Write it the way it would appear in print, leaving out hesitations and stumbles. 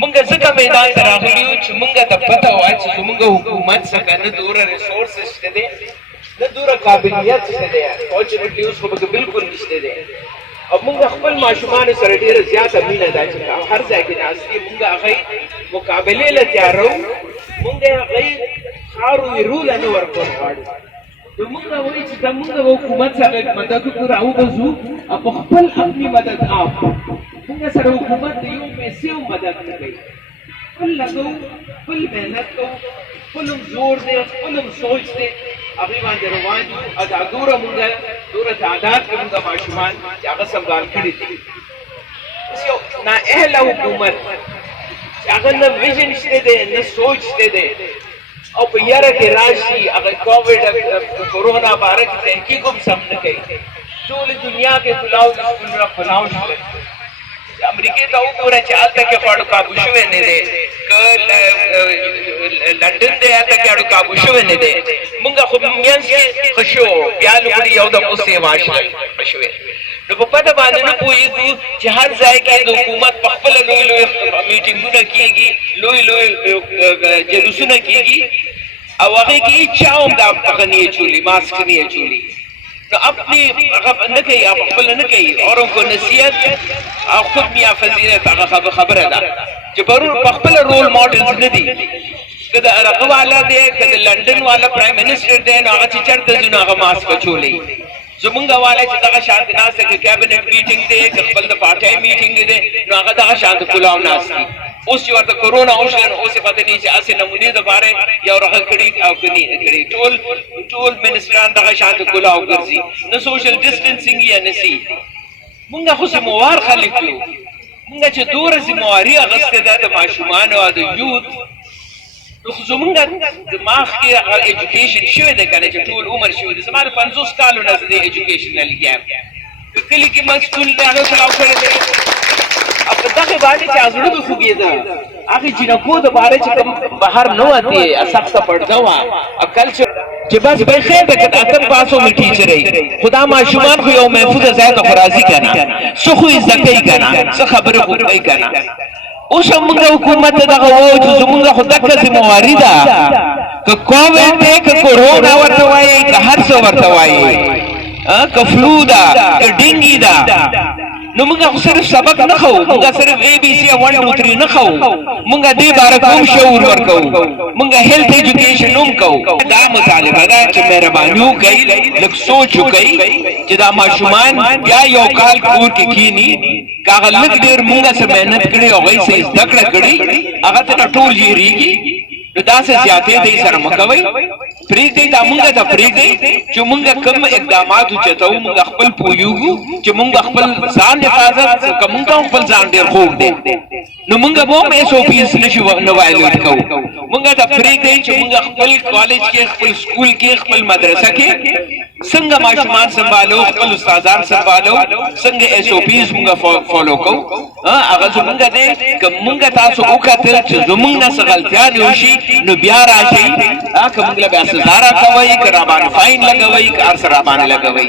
مونږ ځکه میدان ته راغلي یو چې مونږ ته پته وای چې زمونږ حکومت څخه نه دومره ریسورسز شته دی نه دومره قابلیت شته دی فارچونیټلی اوس خو پکې بالکل نشته دی او مونږ خپل ماشومانو سره ډېره زیاته مینه ده چې هر ځای کې ناست دي مونږ هغوی مقابلې له تیارو مونږ هغوی خاورو ویروله نه ورکول غواړو نو مونږ وایي چې که مونږ حکومت څخه مدد وکړو راوبځو او په خپل خپلې مدد آپ مونږ سره حکومت د یو پیسې هم مدد نه کوي خپل لګو خپل محنت کوو خپل هم زور دی خپل هم سوچ دی هغوی باندې روان یو او دا دومره تعداد کې مونږ ماشومان چې هغه سنبال کړي دي اوس یو نااهله حکومت چې هغه نه ویژن شته دی نه سوچ شته دی او په یاره کې راشي هغه کووډ کورونا باره کې تحقیق هم سم نه کوي ټولې دنیا کې پلاو سکولونه پلاو شول امریکې ته وګوره چې هلته کې خواړو کابو شوی نه دی که لنډن دی هلته کې اړو کابو شوی نه دی مونږ خو منځ کې ښه شو بیا لومړي یو دم اوس یې واشول ښه شوی نو په پته باندې نه پوهېږو چې هر ځای کې د حکومت په خپله لوی لوی میټینګونه کېږي لوی لوی جلوسونه کېږي او هغې کې هېچا هم دا هغه نه یې چولي ماسک نه یې چولي نو اپنی نه کوي هغه خپله نه کوي اورم کو نصیحت او خود میا فضیلت هغه خبره ده چې په خپله رول ماډلز نه دي که د هغه والا دی که د لنډن والا پرایم منسټر دی نو هغه چې چېرته ځي نو هغه ماسک اچولی زمونږ والا چې دغه شانته ناسته که کابینټ میټینګ دی که خپل د پارټۍ میټینګ دی نو هغه دغه شانته کلاو ناست دي اوس چې ورته کورونا وشوه نو اوس یې پته نه چې هسې نمونې دپاره یو رغه کړي او که نه کړي ټول منسټران دغه شانته کلاو ګرځي نه سوشل ډسټنسینګ یې نسي مونږ خو ذموار خلک یو مونږ چې دومره ذمواري اخیستې ده د ماشومانو او د یوت نو خو زمونږ دماغ کې هغه ایجوکیشن شوی دی که نه چې ټول عمر شوی دی زما د 50 کالو نه زه د ایجوکیشنل ګیپ که کلي کې من سکول دی هغه کلاو کړی دی او په دغې باندې چې زړه به خوږېده هغې جینکو دپاره چې کوم بهر نه وتې سخته پړده وه او کلچر چې بس بی خیر ده که د اتم پاس هم ټیچرۍ خو دا ماشومان خو یو محفوظه ځای ته خو راځي که نه څه خو یې زده کوي که نه څه خبرې خو کوي که نه اوس هم موږ حکومت ته دغه وایو چې زموږ خو دقه ذمواري ده که کووډ دی که کورونا ورته وایي که هر څه ورته وایي که فلو ده که ډینګي ده نو مونږ خو صرف سبق نه ښوو مونږ صرف اے بی سی 1 2 3 نه ښوو مونږ دې باره کوم شعور ورکوو مونږ هیلث ایجوکیشن هم کوو دا مطالبه ده چې مهرباني وکئ لږ سوچ وکئ چې دا ماشومان بیا یو کال کور کې کښېني که هغه لږ ډېر مونږ څه محنت کړې هغوی څه زده کړه کړي هغه ته ټول هېرېږي نو داسې زیاتې دی سره مه کوئ پرېږدئ دا مونږ ته پرېږدئ چې مونږ کوم اقدامات اوچتوو مونږ خپل پوهېږو چې مونږ خپل ځان حفاظت که مونږ ته هم خپل ځان ډېر خوږ دی نو مونږ به هم ایس او پیز نه وایلیټ کوو مونږ ته پرېږدئ چې مونږ خپل کالج کې خپل سکول کې خپل مدرسه کې څنګه ماشومان سنبالو خپل استادان سنبالو څنګه ایس او پیز مونږ فالو کوو هغه زمونږ دی که مونږ تاسو وکتل چې زمونږ نه څه غلطیانې وشي نو بیا راشئ که مونږ له بیا سزا راکوئ که راباندې فاین لګوئ که هر څه راباندې لګوئ